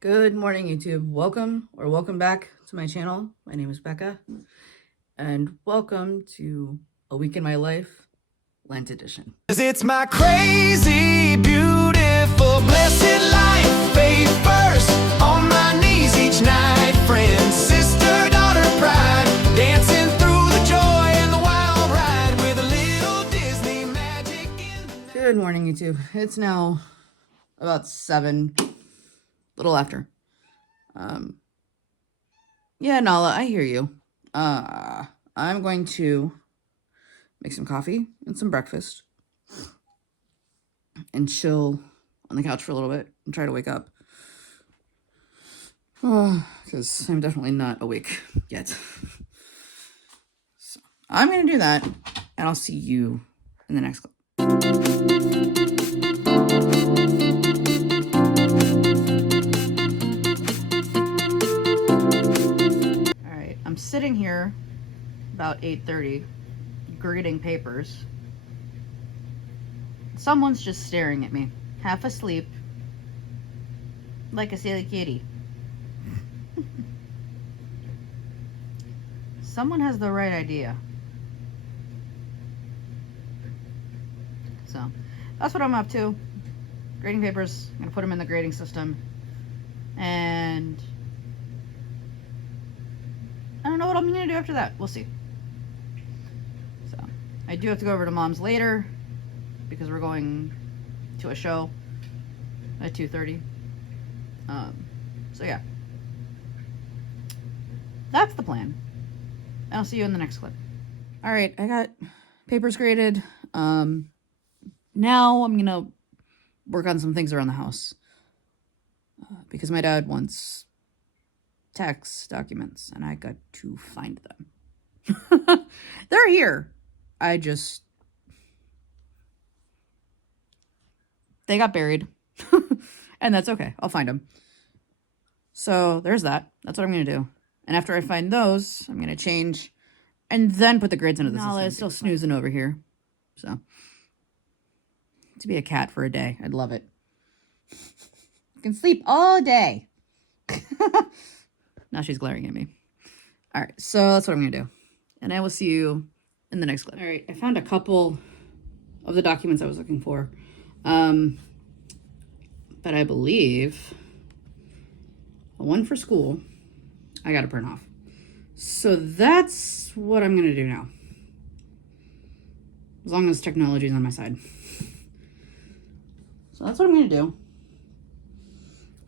Good morning, YouTube. Welcome back to my channel. My name is Becca, and welcome to A Week in My Life, Lent Edition. It's my crazy, beautiful, blessed life. Faith first, on my knees each night. Friend, sister, daughter, pride. Dancing through the joy and the wild ride with a little Disney magic in. Good morning, YouTube. It's now about 7, little after. Yeah, Nala, I hear you. I'm going to make some coffee and some breakfast and chill on the couch for a little bit and try to wake up. Because I'm definitely not awake yet. So I'm going to do that, and I'll see you in the next clip. Alright, I'm sitting here about 8:30, grading papers. Someone's just staring at me, half asleep, like a silly kitty. Someone has the right idea. So, that's what I'm up to. Grading papers. I'm going to put them in the grading system. And I don't know what I'm going to do after that. We'll see. So, I do have to go over to Mom's later because we're going to a show at 2:30. So yeah. That's the plan. I'll see you in the next clip. All right, I got papers graded. Now I'm gonna work on some things around the house because my dad wants tax documents, and I got to find them. They're here. They got buried, and that's okay. I'll find them. So there's that. That's what I'm gonna do. And after I find those, I'm going to change and then put the grids into the system. Nala is still snoozing over here. So, to be a cat for a day, I'd love it. I can sleep all day. Now she's glaring at me. All right, so that's what I'm going to do. And I will see you in the next clip. All right, I found a couple of the documents I was looking for. But I believe one for school I got to print off. So that's what I'm going to do now. As long as technology is on my side. So that's what I'm going to do.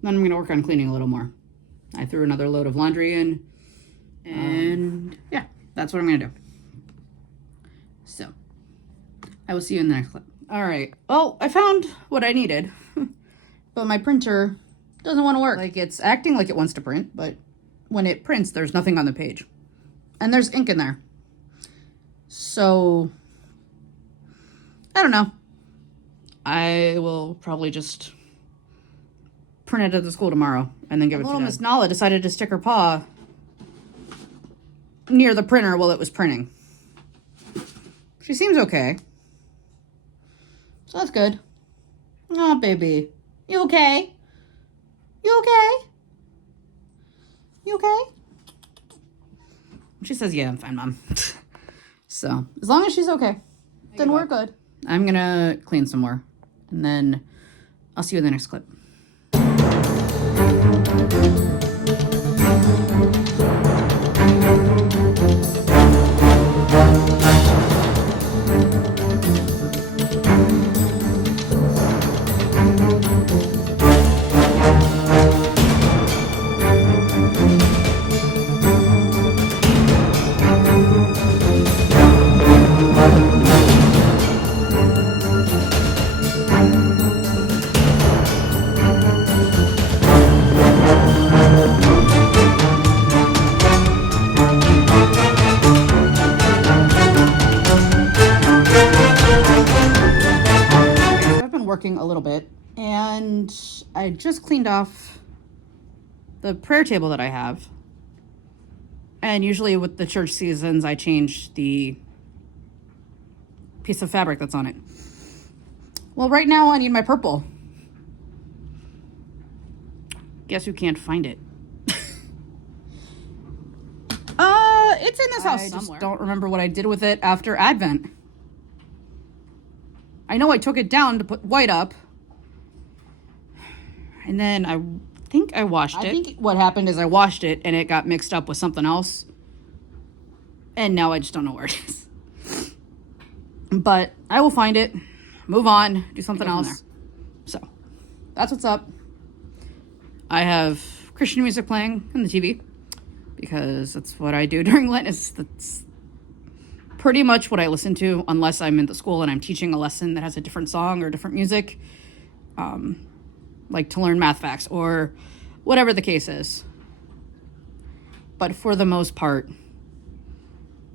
Then I'm going to work on cleaning a little more. I threw another load of laundry in. And yeah, that's what I'm going to do. So I will see you in the next clip. All right. Well, I found what I needed. But my printer doesn't want to work. Like, it's acting like it wants to print, but when it prints, there's nothing on the page. And there's ink in there. So, I don't know. I will probably just print it at the school tomorrow and then give it to Dad. Little Miss Nala decided to stick her paw near the printer while it was printing. She seems okay. So that's good. Oh, baby. You okay? You okay? You okay? She says, yeah, I'm fine, Mom. So, as long as she's okay, then we're good. I'm gonna clean some more, and then I'll see you in the next clip. Working a little bit, and I just cleaned off the prayer table that I have. And usually with the church seasons, I change the piece of fabric that's on it. Well, right now I need my purple. Guess who can't find it? It's in this house somewhere. I just don't remember what I did with it after Advent. I know I took it down to put white up. And then I think I washed it. I think what happened is I washed it and it got mixed up with something else. And now I just don't know where it is. But I will find it, move on, do something else. So that's what's up. I have Christian music playing on the TV because that's what I do during Lent. That's pretty much what I listen to, unless I'm in the school and I'm teaching a lesson that has a different song or different music, like to learn math facts or whatever the case is. But for the most part,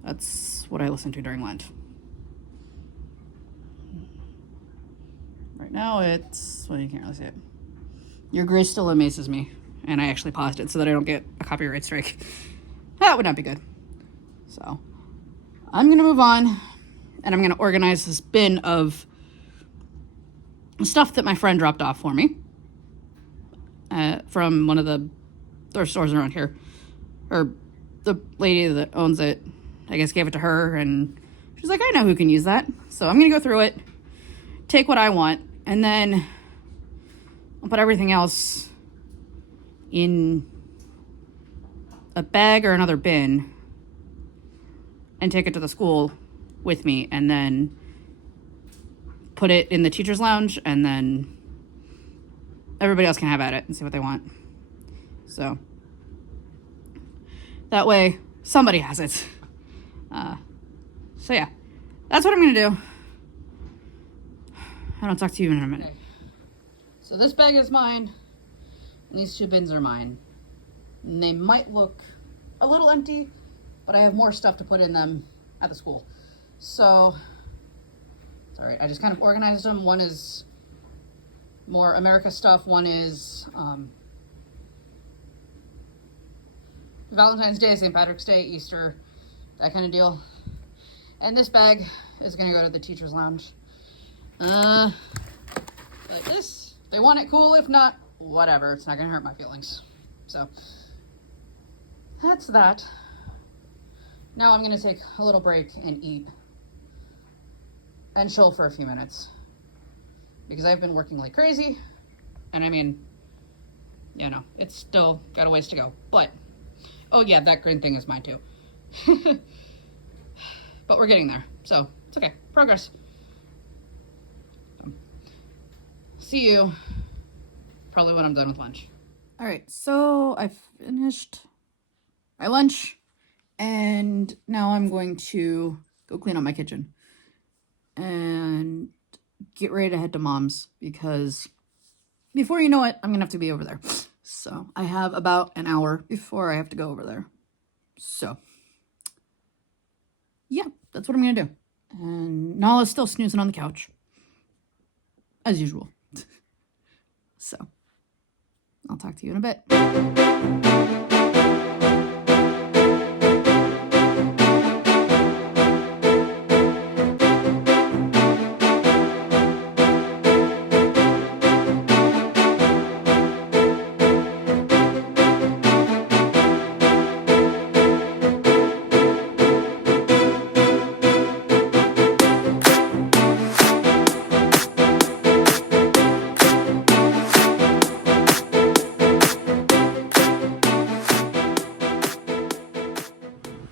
that's what I listen to during Lent. Right now it's, well, you can't really see it. Your Grace still amazes me. And I actually paused it so that I don't get a copyright strike. That would not be good. So I'm going to move on. And I'm going to organize this bin of stuff that my friend dropped off for me. From one of the thrift stores around here. Or the lady that owns it, I guess, gave it to her. And she's like, I know who can use that. So I'm going to go through it. Take what I want. And then I'll put everything else in a bag or another bin and take it to the school with me, and then put it in the teacher's lounge, and then everybody else can have at it and see what they want. So that way somebody has it. So yeah, that's what I'm gonna do. I'll talk to you in a minute. Okay. So this bag is mine. And these two bins are mine. And they might look a little empty, but I have more stuff to put in them at the school. So, sorry, I just kind of organized them. One is more America stuff. One is Valentine's Day, St. Patrick's Day, Easter, that kind of deal. And this bag is going to go to the teacher's lounge. Like this. If they want it, cool. If not, whatever. It's not gonna hurt my feelings. So that's that. Now I'm gonna take a little break and eat and chill for a few minutes because I've been working like crazy, and I mean, you know, it's still got a ways to go. But oh yeah, that green thing is mine too. But we're getting there, so it's okay. Progress. See you probably when I'm done with lunch. All right, so I finished my lunch, and now I'm going to go clean up my kitchen and get ready to head to Mom's, because before you know it, I'm gonna have to be over there. So I have about an hour before I have to go over there. So yeah, that's what I'm gonna do. And Nala's still snoozing on the couch, as usual. So, I'll talk to you in a bit.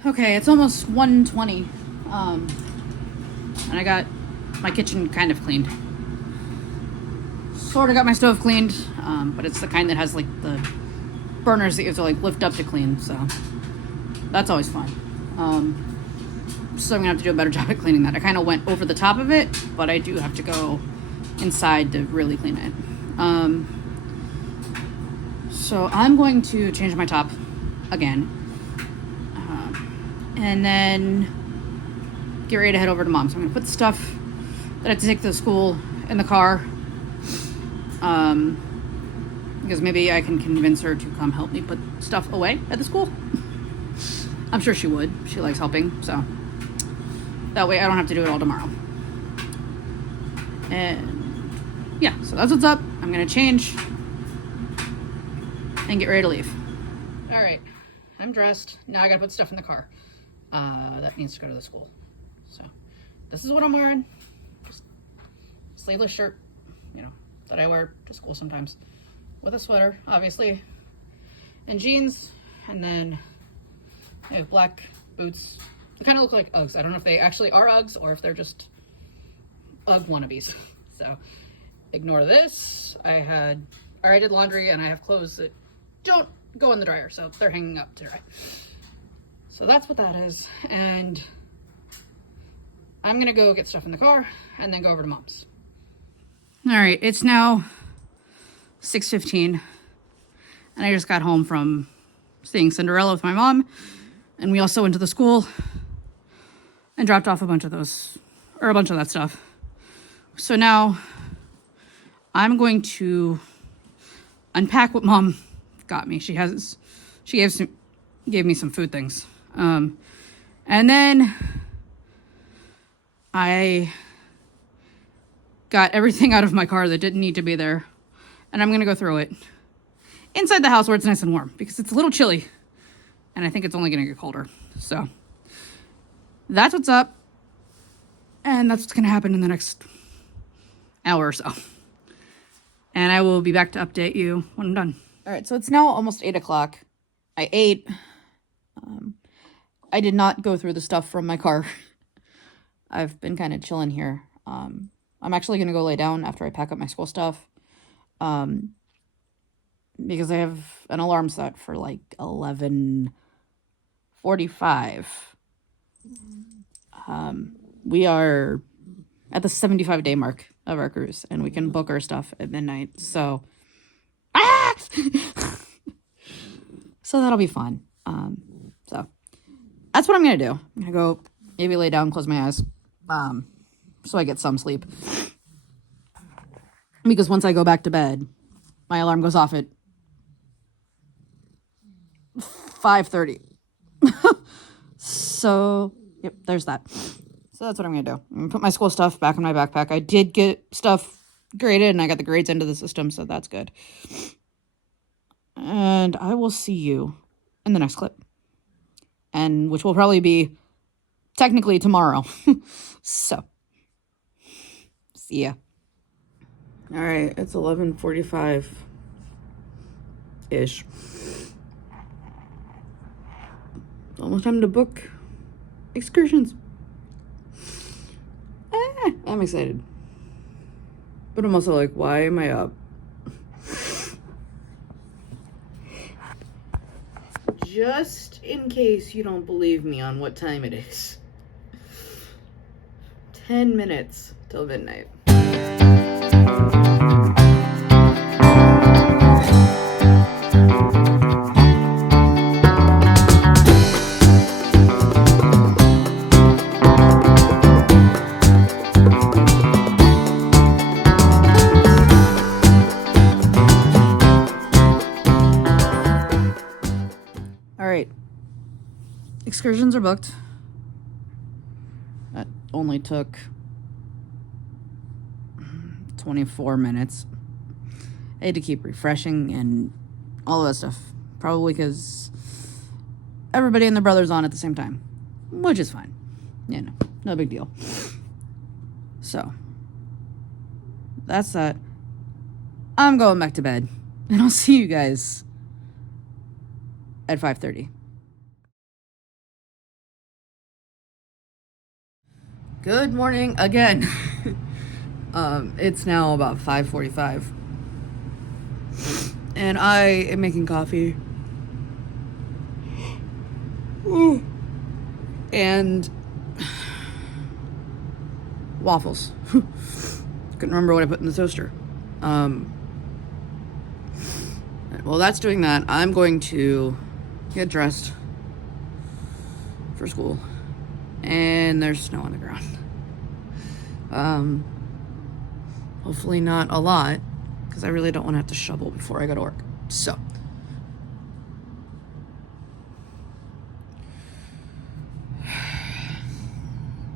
Okay, it's almost 1:20, and I got my kitchen kind of cleaned. Sort of got my stove cleaned, but it's the kind that has like the burners that you have to like lift up to clean, so that's always fun. So I'm gonna have to do a better job at cleaning that. I kind of went over the top of it, but I do have to go inside to really clean it. So I'm going to change my top again. And then get ready to head over to Mom's. So I'm going to put the stuff that I have to take to the school in the car. Because maybe I can convince her to come help me put stuff away at the school. I'm sure she would. She likes helping. So that way I don't have to do it all tomorrow. And yeah, so that's what's up. I'm going to change. and get ready to leave. All right, I'm dressed. Now I gotta put stuff in the car. That needs to go to the school. So this is what I'm wearing. Just sleeveless shirt, you know, that I wear to school sometimes. With a sweater, obviously, and jeans, and then I have black boots. They kind of look like Uggs. I don't know if they actually are Uggs or if they're just Ugg wannabes. So ignore this. I did laundry, and I have clothes that don't go in the dryer, so they're hanging up to dry. So that's what that is, and I'm gonna go get stuff in the car and then go over to Mom's. All right, it's now 6:15, and I just got home from seeing Cinderella with my mom, and we also went to the school and dropped off a bunch of that stuff. So now I'm going to unpack what Mom got me. She gave me some food things, and then I got everything out of my car that didn't need to be there. And I'm going to go throw it inside the house where it's nice and warm because it's a little chilly and I think it's only going to get colder. So that's what's up. And that's what's going to happen in the next hour or so. And I will be back to update you when I'm done. All right. So it's now almost 8 o'clock. I ate. I did not go through the stuff from my car. I've been kind of chilling here. I'm actually going to go lay down after I pack up my school stuff. Because I have an alarm set for like 11:45. We are at the 75-day mark of our cruise, and we can book our stuff at midnight. So, so that'll be fun. So that's what I'm gonna do. I'm gonna go maybe lay down, close my eyes, so I get some sleep. Because once I go back to bed, my alarm goes off at 5:30. So, yep, there's that. So that's what I'm going to do. I'm going to put my school stuff back in my backpack. I did get stuff graded, and I got the grades into the system, so that's good. And I will see you in the next clip. And which will probably be technically tomorrow. So, see ya. All right, it's 11:45-ish. It's almost time to book excursions. I'm excited. But I'm also like, why am I up? Just in case you don't believe me on what time it is. 10 minutes till midnight. Excursions are booked. That only took 24 minutes. I had to keep refreshing and all of that stuff. Probably because everybody and their brother's on at the same time. Which is fine. Yeah, no big deal. So, that's that. I'm going back to bed. And I'll see you guys at 5:30. Good morning again. It's now about 5:45. And I am making coffee. Ooh. And waffles. Couldn't remember what I put in the toaster. While that's doing that, I'm going to get dressed for school. And there's snow on the ground. Hopefully not a lot, because I really don't want to have to shovel before I go to work. So,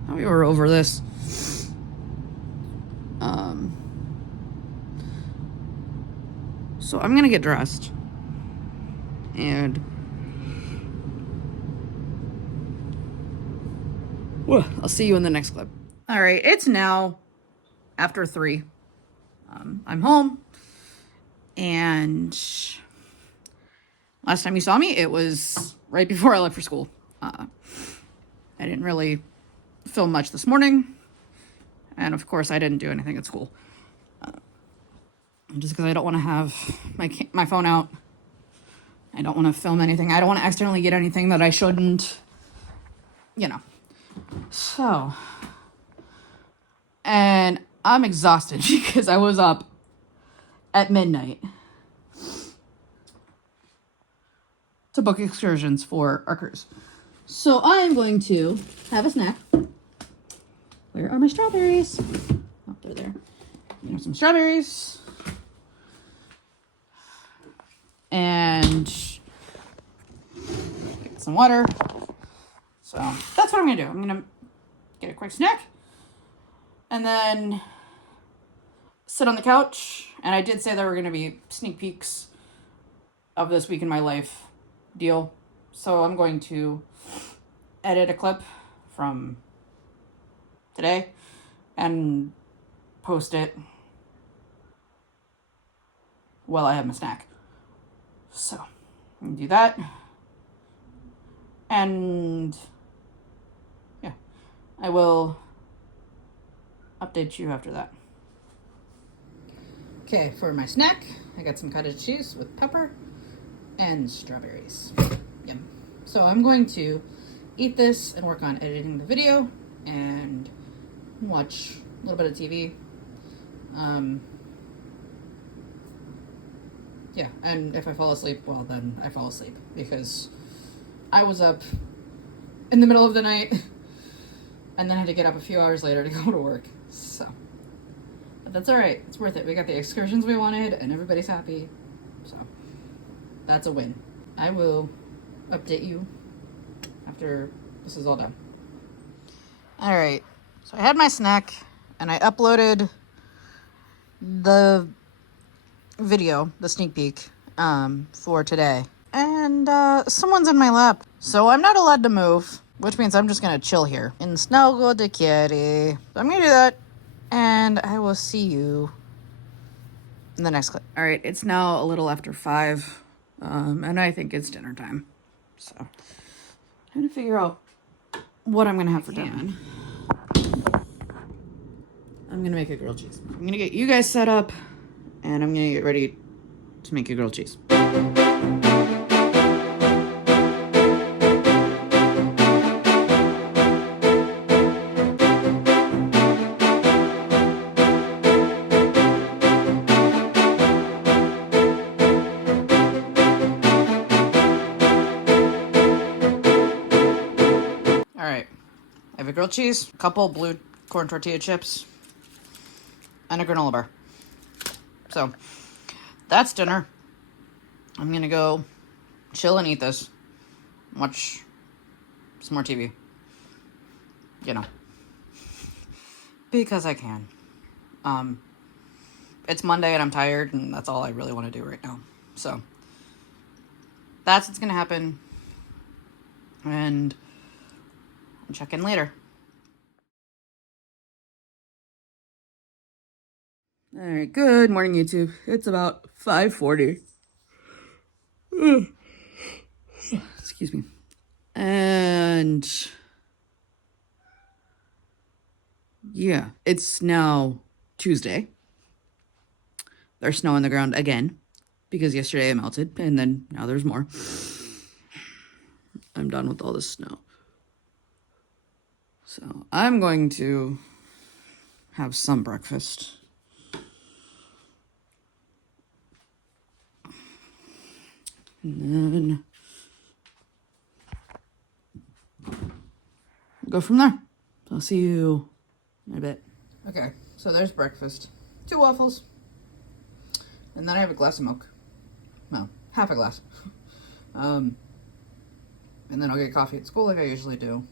now we were over this. So I'm gonna get dressed, And well, I'll see you in the next clip. All right, it's now after 3. I'm home, and last time you saw me, it was right before I left for school. I didn't really film much this morning, and of course, I didn't do anything at school. Just because I don't want to have my phone out. I don't want to film anything. I don't want to accidentally get anything that I shouldn't, you know. So, and I'm exhausted because I was up at midnight to book excursions for our cruise. So I am going to have a snack. Where are my strawberries? Oh, they're there. Have some strawberries. And get some water. So that's what I'm going to do. I'm going to get a quick snack. And then sit on the couch. And I did say there were going to be sneak peeks of this week in my life deal. So I'm going to edit a clip from today and post it while I have my snack. So I'm gonna do that. And yeah, I will update you after that. Okay, for my snack, I got some cottage cheese with pepper and strawberries. Yum. So I'm going to eat this and work on editing the video and watch a little bit of TV. Yeah, and if I fall asleep, well, then I fall asleep because I was up in the middle of the night and then had to get up a few hours later to go to work. So, but that's all right. It's worth it. We got the excursions we wanted and everybody's happy. So, that's a win. I will update you after this is all done. All right. So I had my snack and I uploaded the video, the sneak peek, for today. And someone's in my lap. So I'm not allowed to move, which means I'm just going to chill here and snuggle the kitty. So I'm going to do that. And I will see you in the next clip. All right. It's now a little after 5. And I think it's dinner time. So I'm going to figure out what I'm going to have for dinner. I'm going to make a grilled cheese. I'm going to get you guys set up, and I'm going to get ready to make a grilled cheese. All right. I have a grilled cheese, a couple blue corn tortilla chips, and a granola bar. So that's dinner. I'm gonna go chill and eat this. Watch some more TV. You know. Because I can. It's Monday and I'm tired and that's all I really want to do right now. So that's what's gonna happen. And I'll check in later. All right, good morning, YouTube. It's about 5:40. Excuse me. And yeah, it's now Tuesday. There's snow on the ground again because yesterday it melted and then now there's more. I'm done with all this snow. So I'm going to have some breakfast. And then go from there. I'll see you in a bit. Okay, so there's breakfast. 2 waffles. And then I have a glass of milk. Well, half a glass. And then I'll get coffee at school like I usually do.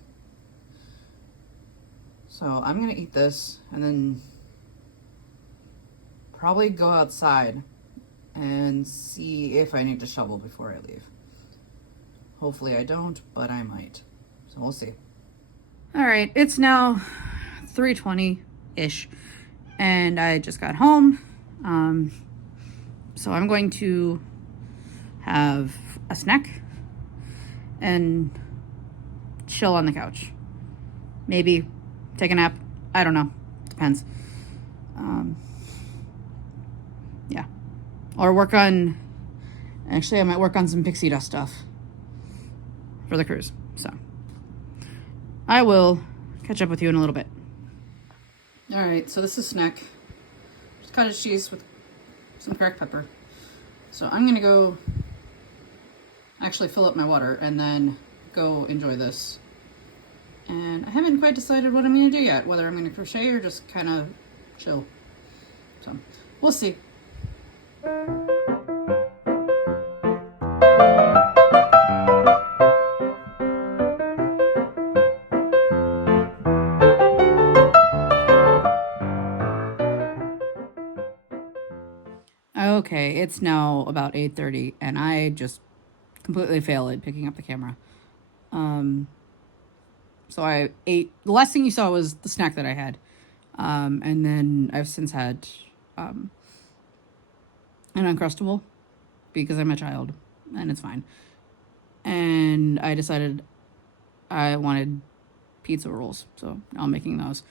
So I'm gonna eat this and then probably go outside and see if I need to shovel before I leave. Hopefully I don't, but I might. So we'll see. All right, it's now 3:20-ish, and I just got home. So I'm going to have a snack and chill on the couch. Maybe take a nap. I don't know. Depends. Yeah. Or work on... Actually, I might work on some pixie dust stuff for the cruise. So I will catch up with you in a little bit. All right, so this is snack. Just cottage cheese with some cracked pepper. So I'm gonna go actually fill up my water and then go enjoy this. And I haven't quite decided what I'm gonna do yet, whether I'm gonna crochet or just kind of chill. So we'll see. Okay, it's now about 8:30, and I just completely failed at picking up the camera. So I ate... The last thing you saw was the snack that I had. And then I've since had an Uncrustable because I'm a child, and it's fine. And I decided I wanted pizza rolls, so now I'm making those.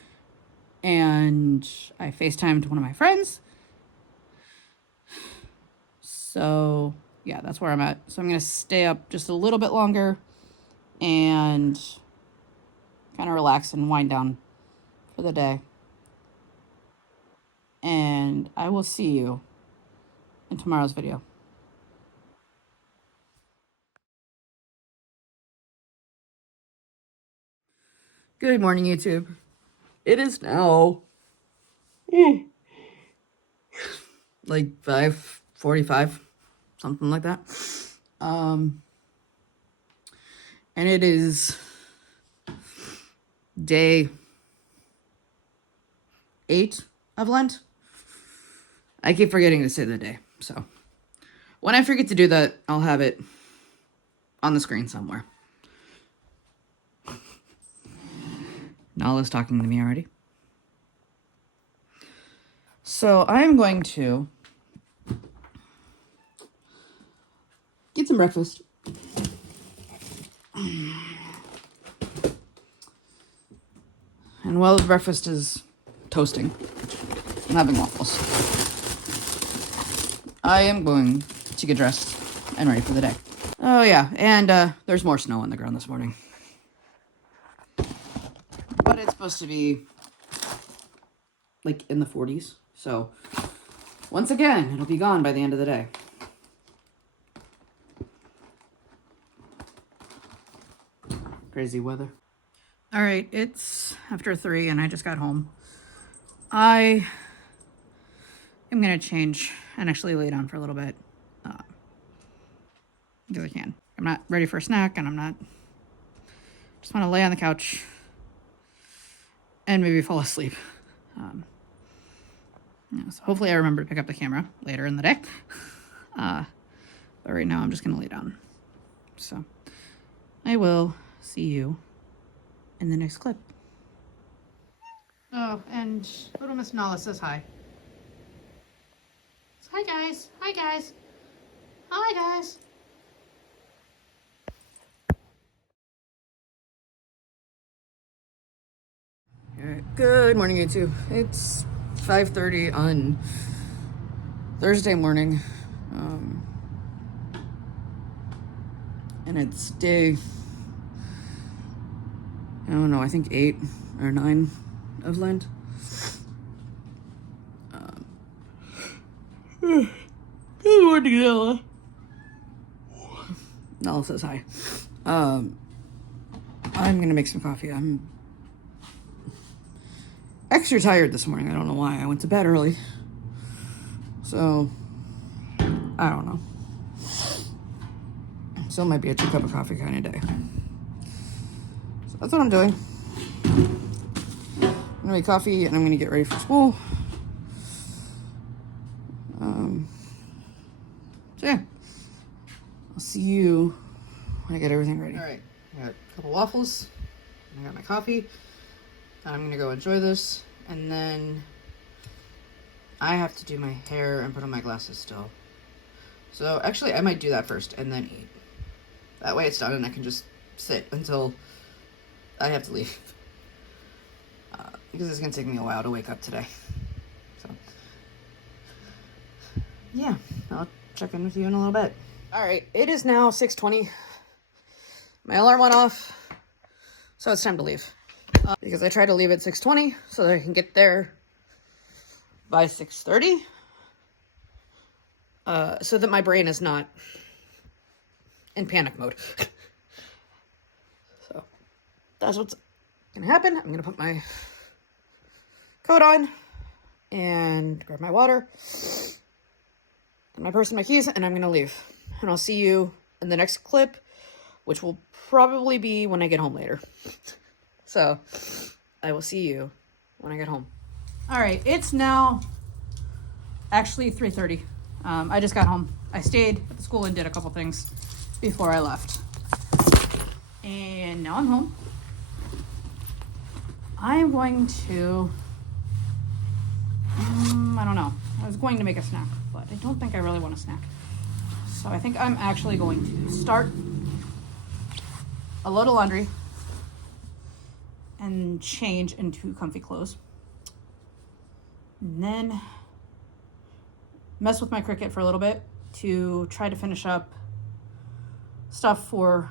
And I FaceTimed one of my friends. So yeah, that's where I'm at. So I'm going to stay up just a little bit longer and kind of relax and wind down for the day. And I will see you in tomorrow's video. Good morning, YouTube. It is now like 5:45, something like that. And it is day 8 of Lent. I keep forgetting to say the day, so when I forget to do that, I'll have it on the screen somewhere. Nala's talking to me already. So I'm going to get some breakfast. And while the breakfast is toasting, I'm having waffles. I am going to get dressed and ready for the day. Oh yeah, and there's more snow on the ground this morning. But it's supposed to be like in the 40s. So once again, it'll be gone by the end of the day. Crazy weather. All right, it's after 3 and I just got home. I am going to change and actually lay down for a little bit. Because I can. I'm not ready for a snack and I'm not... Just want to lay on the couch and maybe fall asleep. So hopefully I remember to pick up the camera later in the day. But right now I'm just going to lay down. So I will see you in the next clip. Oh, and little Miss Nala says hi. Hi guys. Hi guys. Hi guys. All right. Good morning, YouTube. It's 5:30 on Thursday morning. And it's day, I don't know, I think 8 or 9 of Lent. Good morning, Nala. Nala says hi. I'm gonna make some coffee. I'm extra tired this morning. I don't know why. I went to bed early. So, I don't know. Still might be a 2-cup of coffee kind of day. So that's what I'm doing. I'm gonna make coffee and I'm gonna get ready for school. So yeah, I'll see you when I get everything ready. All right, I got a couple waffles. I got my coffee. I'm gonna go enjoy this, and then I have to do my hair and put on my glasses still. So actually, I might do that first and then eat. That way it's done, and I can just sit until I have to leave. Because it's gonna take me a while to wake up today. So yeah, I'll check in with you in a little bit. All right, it is now 6:20. My alarm went off, so it's time to leave. Because I try to leave at 6:20 so that I can get there by 6:30. So that my brain is not in panic mode. So that's what's gonna happen. I'm gonna put my coat on and grab my water and my purse and my keys, and I'm gonna leave. And I'll see you in the next clip, which will probably be when I get home later. So I will see you when I get home. All right, it's now actually 3:30. I just got home. I stayed at the school and did a couple things before I left. And now I'm home. I am going to, I don't know. I was going to make a snack, but I don't think I really want a snack. So I think I'm actually going to start a load of laundry and change into comfy clothes. And then mess with my Cricut for a little bit to try to finish up stuff for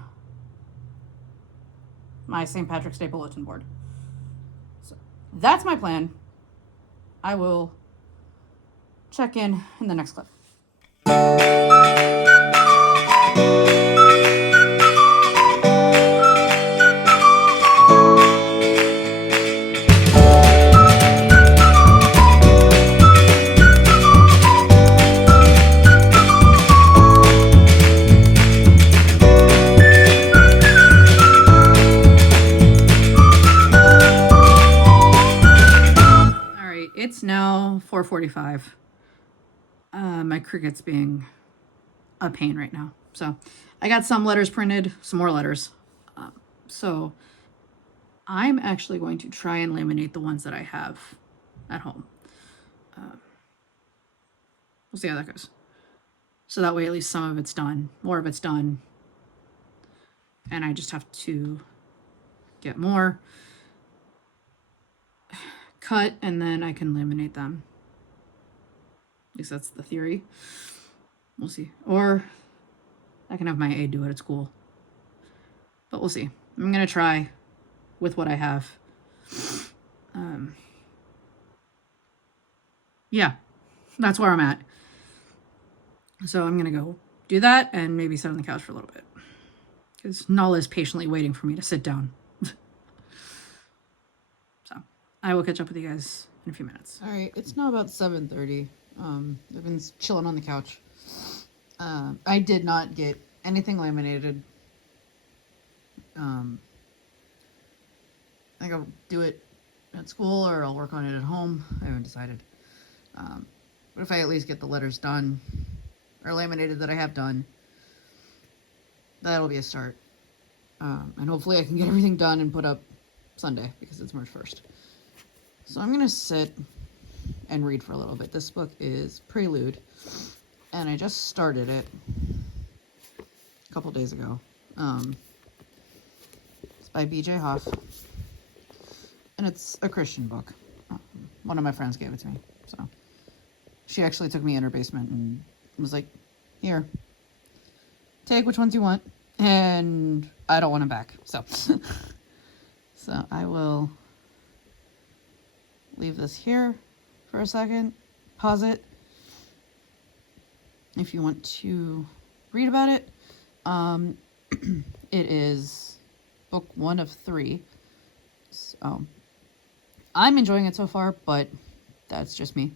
my St. Patrick's Day bulletin board. So that's my plan. I will check in the next clip. It's now 4:45. My Cricut's being a pain right now. So I got some letters printed, some more letters. So I'm actually going to try and laminate the ones that I have at home. We'll see how that goes. So that way at least some of it's done, more of it's done. And I just have to get more, cut, and then I can laminate them. At least that's the theory. We'll see. Or I can have my aide do it at school. But we'll see. I'm going to try with what I have. Yeah, that's where I'm at. So I'm going to go do that and maybe sit on the couch for a little bit. Because Nala is patiently waiting for me to sit down. So I will catch up with you guys in a few minutes. All right, it's now about 7:30. I've been chilling on the couch. I did not get anything laminated. I think I'll do it at school or I'll work on it at home. I haven't decided. But if I at least get the letters done or laminated that I have done, that'll be a start. And hopefully I can get everything done and put up Sunday because it's March 1st. So I'm going to sit and read for a little bit. This book is Prelude, and I just started it a couple days ago. It's by B.J. Hoff, and it's a Christian book. One of my friends gave it to me, so she actually took me in her basement and was like, here, take which ones you want, and I don't want them back, so so I will leave this here for a second, pause it if you want to read about it. It is book 1 of 3, so I'm enjoying it so far, but that's just me.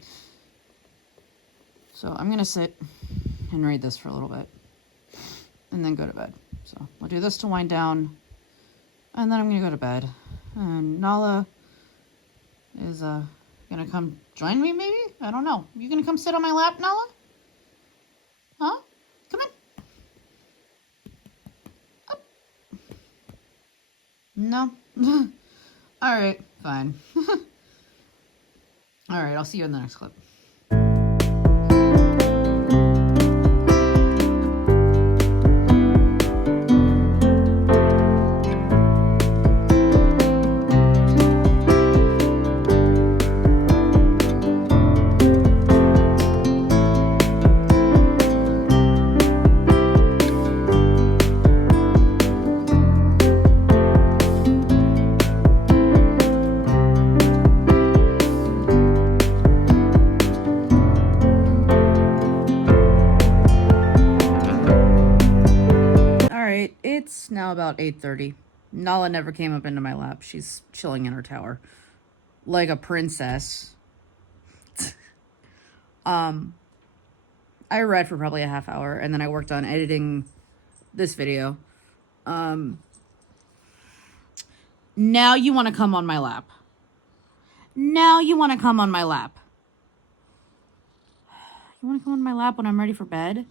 So I'm gonna sit and read this for a little bit and then go to bed. So I'll do this to wind down, and then I'm gonna go to bed. And Nala is gonna come join me, maybe? I don't know. You gonna come sit on my lap, Nala? Huh? Come in. No? Alright, fine. Alright, I'll see you in the next clip. It's now about 8:30. Nala never came up into my lap. She's chilling in her tower like a princess. I read for probably a half hour, and then I worked on editing this video. Now you want to come on my lap. Now you want to come on my lap. You want to come on my lap when I'm ready for bed?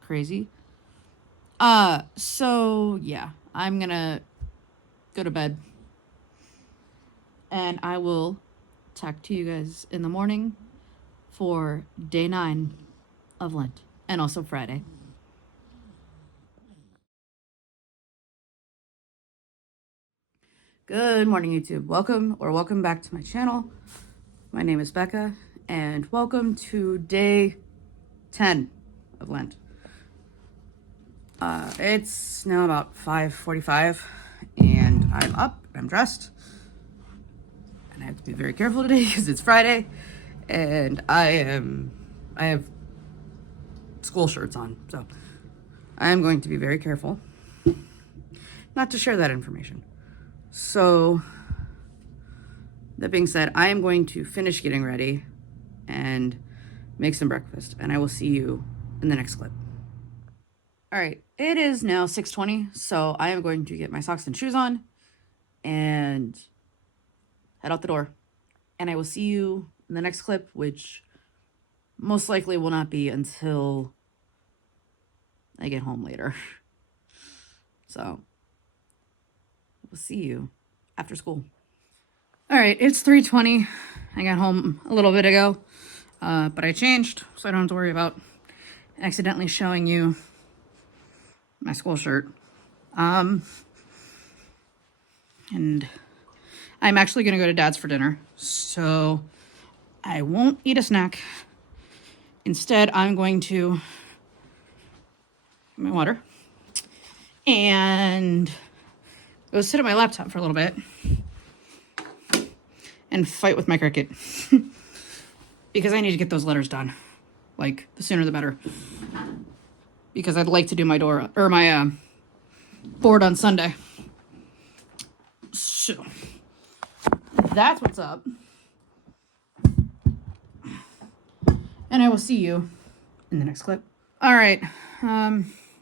Crazy. So yeah, I'm gonna go to bed, and I will talk to you guys in the morning for day 9 of Lent, and also Friday. Good morning, YouTube. Welcome back to my channel. My name is Becca, and welcome to day 10 of Lent. It's now about 5:45, and I'm up, I'm dressed, and I have to be very careful today because it's Friday, and I have school shirts on, so I am going to be very careful not to share that information. So, that being said, I am going to finish getting ready and make some breakfast, and I will see you in the next clip. All right, it is now 6:20, so I am going to get my socks and shoes on and head out the door. And I will see you in the next clip, which most likely will not be until I get home later. So, we'll see you after school. All right, it's 3:20. I got home a little bit ago, but I changed, so I don't have to worry about accidentally showing you my school shirt. And I'm actually going to go to Dad's for dinner, so I won't eat a snack. Instead, I'm going to get my water and go sit at my laptop for a little bit and fight with my Cricut because I need to get those letters done. Like, the sooner the better. Because I'd like to do my board on Sunday. So, that's what's up. And I will see you in the next clip. All right,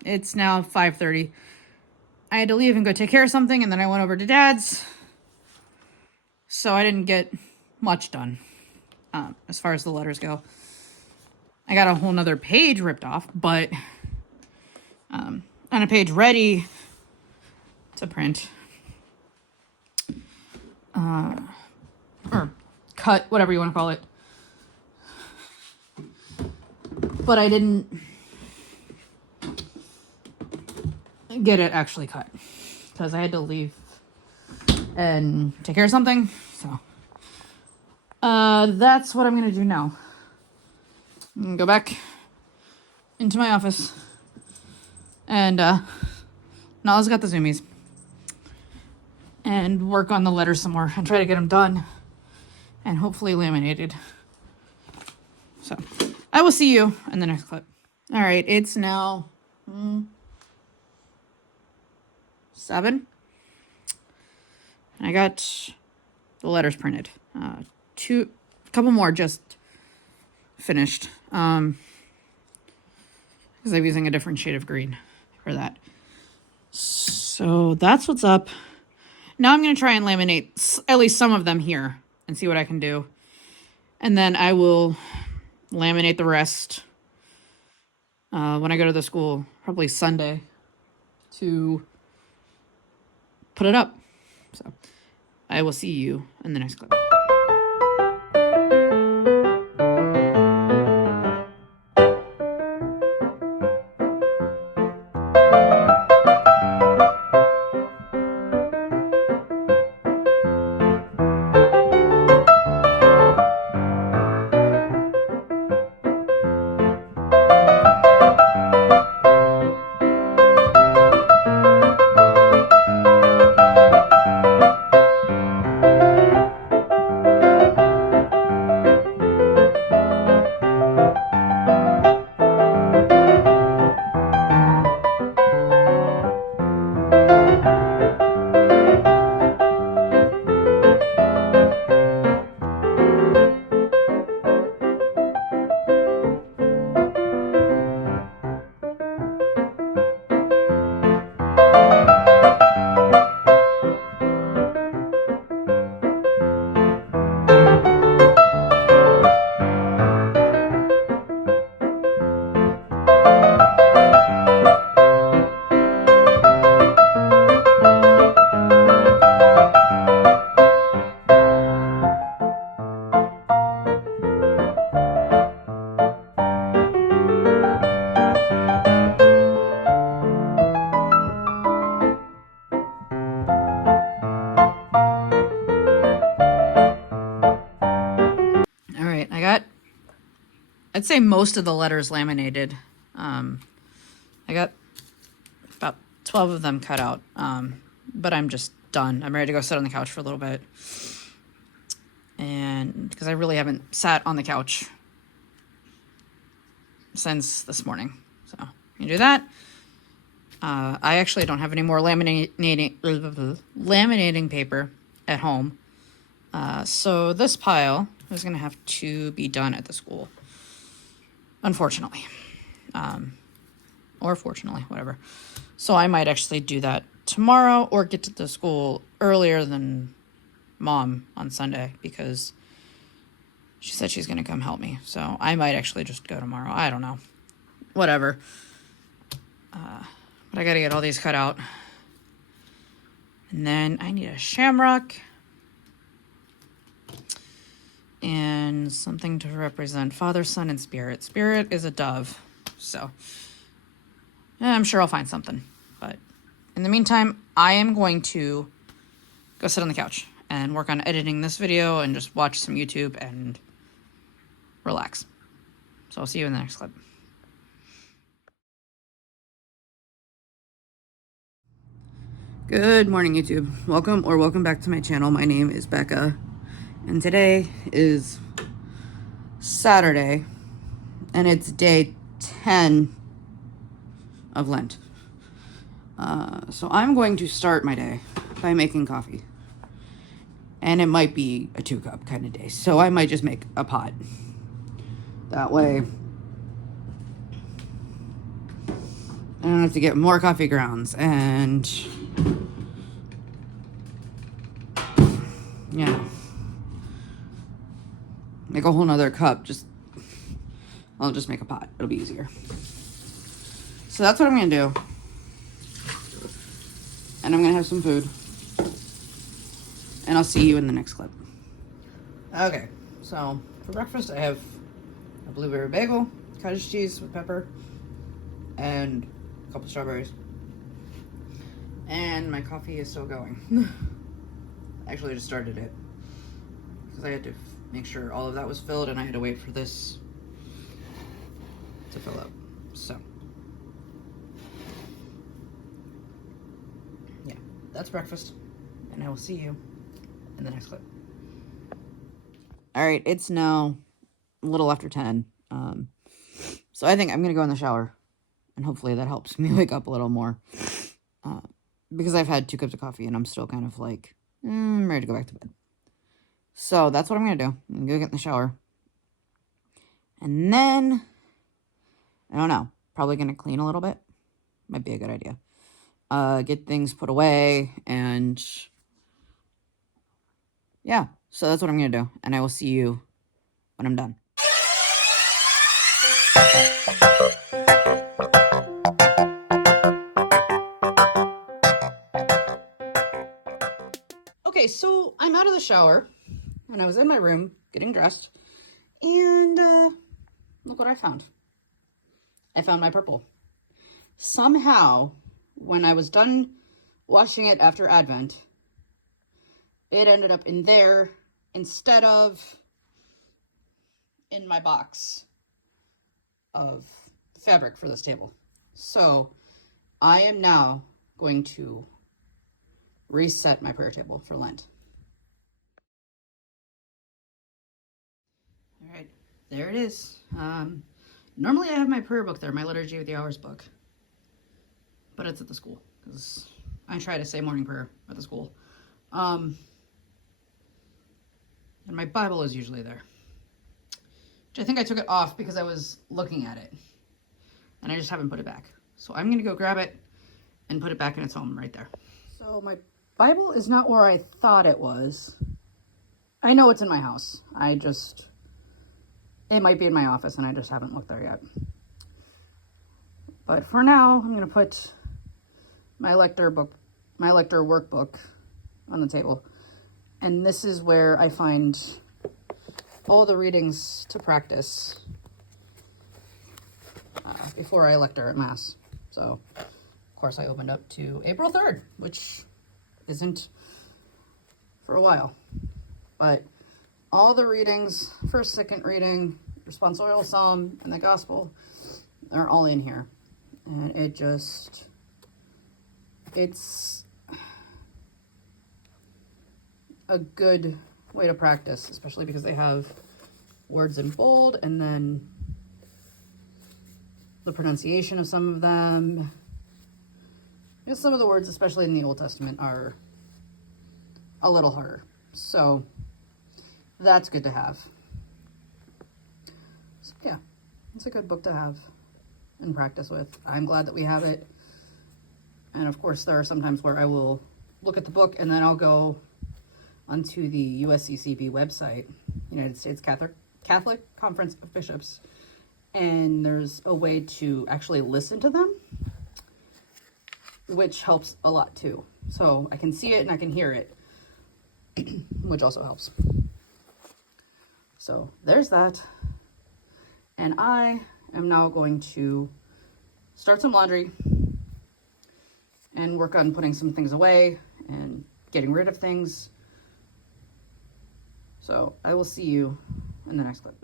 it's now 5:30. I had to leave and go take care of something, and then I went over to Dad's. So I didn't get much done as far as the letters go. I got a whole nother page ripped off, but and a page ready to print. Or cut, whatever you want to call it. But I didn't get it actually cut because I had to leave and take care of something. So that's what I'm going to do now. I'm going to go back into my office, and Nala's got the zoomies, and work on the letters some more and try to get them done and hopefully laminated. So I will see you in the next clip. All right, it's now 7. I got the letters printed. A couple more just finished. Because I'm using a different shade of green for that. So that's what's up. Now I'm going to try and laminate at least some of them here and see what I can do. And then I will laminate the rest when I go to the school, probably Sunday, to put it up. So I will see you in the next clip. I'd say most of the letters laminated. I got about 12 of them cut out, but I'm just done. I'm ready to go sit on the couch for a little bit. And because I really haven't sat on the couch since this morning. So you do that. I actually don't have any more laminating paper at home. So this pile is going to have to be done at the school. Unfortunately. Or fortunately, whatever. So I might actually do that tomorrow or get to the school earlier than Mom on Sunday because she said she's going to come help me. So I might actually just go tomorrow. I don't know. Whatever. But I got to get all these cut out. And then I need a shamrock. And something to represent Father, Son, and Spirit. Spirit is a dove. So I'm sure I'll find something. But in the meantime, I am going to go sit on the couch and work on editing this video and just watch some YouTube and relax. So I'll see you in the next clip. Good morning, YouTube. Welcome back to my channel. My name is Becca, and today is Saturday, and it's day 10 of Lent. So I'm going to start my day by making coffee, and it might be a 2-cup kind of day, so I might just make a pot. That way I don't have to get more coffee grounds and yeah, make a whole nother cup. I'll just make a pot. It'll be easier. So that's what I'm gonna do. And I'm gonna have some food. And I'll see you in the next clip. Okay, so for breakfast I have a blueberry bagel, cottage cheese with pepper, and a couple strawberries. And my coffee is still going. Actually, I just started it because I had to make sure all of that was filled, and I had to wait for this to fill up. So yeah, that's breakfast, and I will see you in the next clip. All right, it's now a little after 10. So I think I'm gonna go in the shower, and hopefully that helps me wake up a little more. Because I've had 2 cups of coffee, and I'm still kind of like, I'm ready to go back to bed. So that's what I'm gonna do. I'm gonna go get in the shower. And then, I don't know, probably gonna clean a little bit. Might be a good idea. Get things put away, and yeah, so that's what I'm gonna do. And I will see you when I'm done. Okay, so I'm out of the shower and I was in my room getting dressed, and look what I found. I found my purple. Somehow, when I was done washing it after Advent, it ended up in there instead of in my box of fabric for this table. So I am now going to reset my prayer table for Lent. All right, there it is. Normally I have my prayer book there, my Liturgy of the Hours book, but it's at the school because I try to say morning prayer at the school. And my Bible is usually there, which I think I took it off because I was looking at it and I just haven't put it back. So I'm going to go grab it and put it back in its home right there. So my Bible is not where I thought it was. I know it's in my house. It might be in my office and I just haven't looked there yet. But for now, I'm going to put my lector workbook on the table. And this is where I find all the readings to practice before I lecture at Mass. So, of course, I opened up to April 3rd, which isn't for a while. But all the readings, first, second reading, responsorial psalm, and the gospel, are all in here. And it's a good way to practice, especially because they have words in bold and then the pronunciation of some of them. Because some of the words, especially in the Old Testament, are a little harder. So that's good to have. So yeah, it's a good book to have and practice with. I'm glad that we have it. And of course, there are some times where I will look at the book and then I'll go onto the USCCB website, United States Catholic Conference of Bishops, and there's a way to actually listen to them, which helps a lot too. So I can see it and I can hear it, which also helps. So there's that. And I am now going to start some laundry and work on putting some things away and getting rid of things. So I will see you in the next clip.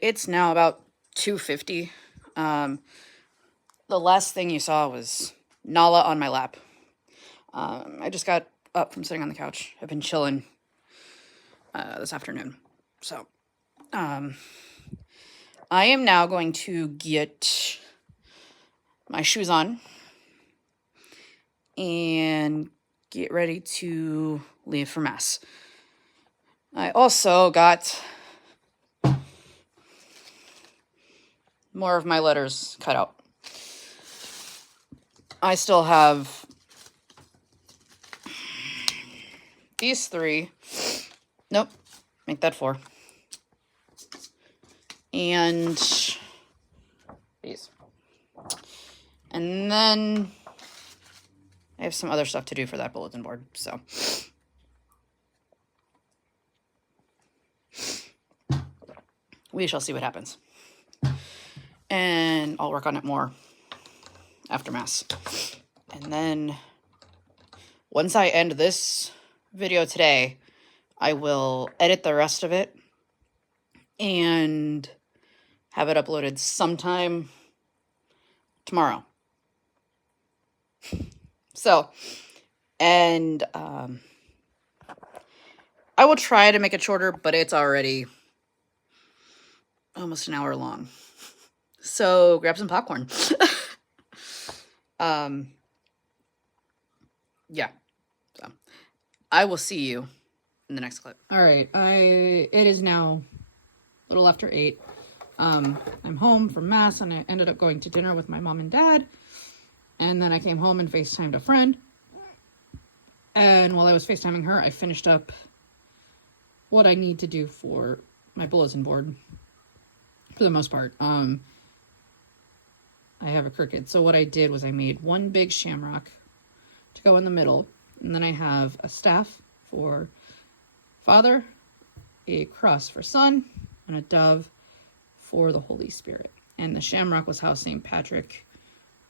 It's now about 2:50. The last thing you saw was Nala on my lap. I just got up from sitting on the couch. I've been chilling this afternoon. So I am now going to get my shoes on and get ready to leave for Mass. I also got more of my letters cut out. I still have these 3. Nope, make that 4. And these. And then I have some other stuff to do for that bulletin board, so. We shall see what happens. And I'll work on it more after Mass. And then once I end this video today, I will edit the rest of it and have it uploaded sometime tomorrow. So, and I will try to make it shorter, but it's already almost an hour long. So grab some popcorn. Yeah. I will see you in the next clip. All right, it is now a little after 8. I'm home from Mass, and I ended up going to dinner with my mom and dad. And then I came home and FaceTimed a friend. And while I was FaceTiming her, I finished up what I need to do for my bulletin board. For the most part. I have a crooked. So what I did was I made one big shamrock to go in the middle. And then I have a staff for Father, a cross for Son, and a dove for the Holy Spirit. And the shamrock was how St. Patrick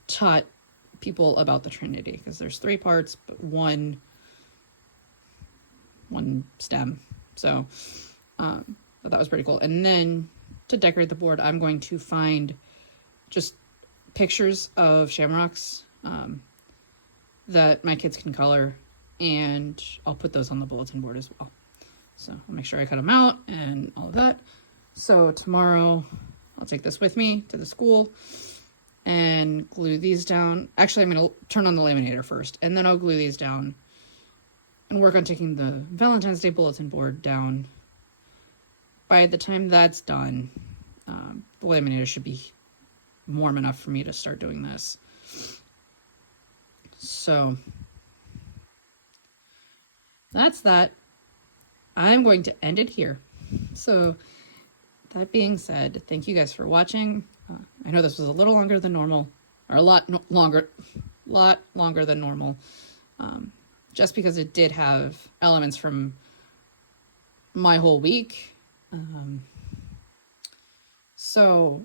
taught people about the Trinity, because there's 3 parts, but one stem. So but that was pretty cool. And then to decorate the board, I'm going to find just pictures of shamrocks that my kids can color, and I'll put those on the bulletin board as well. So I'll make sure I cut them out and all of that. So tomorrow I'll take this with me to the school and glue these down. Actually, I'm going to turn on the laminator first, and then I'll glue these down and work on taking the Valentine's Day bulletin board down. By the time that's done, the laminator should be warm enough for me to start doing this. So that's that. I'm going to end it here. So that being said, thank you guys for watching. I know this was a little longer than normal, or a lot longer than normal, just because it did have elements from my whole week. So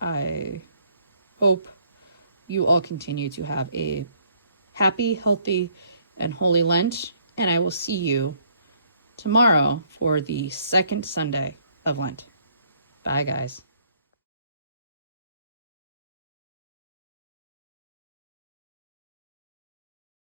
I hope you all continue to have a happy, healthy, and holy Lent, and I will see you tomorrow for the second Sunday of Lent. Bye, guys.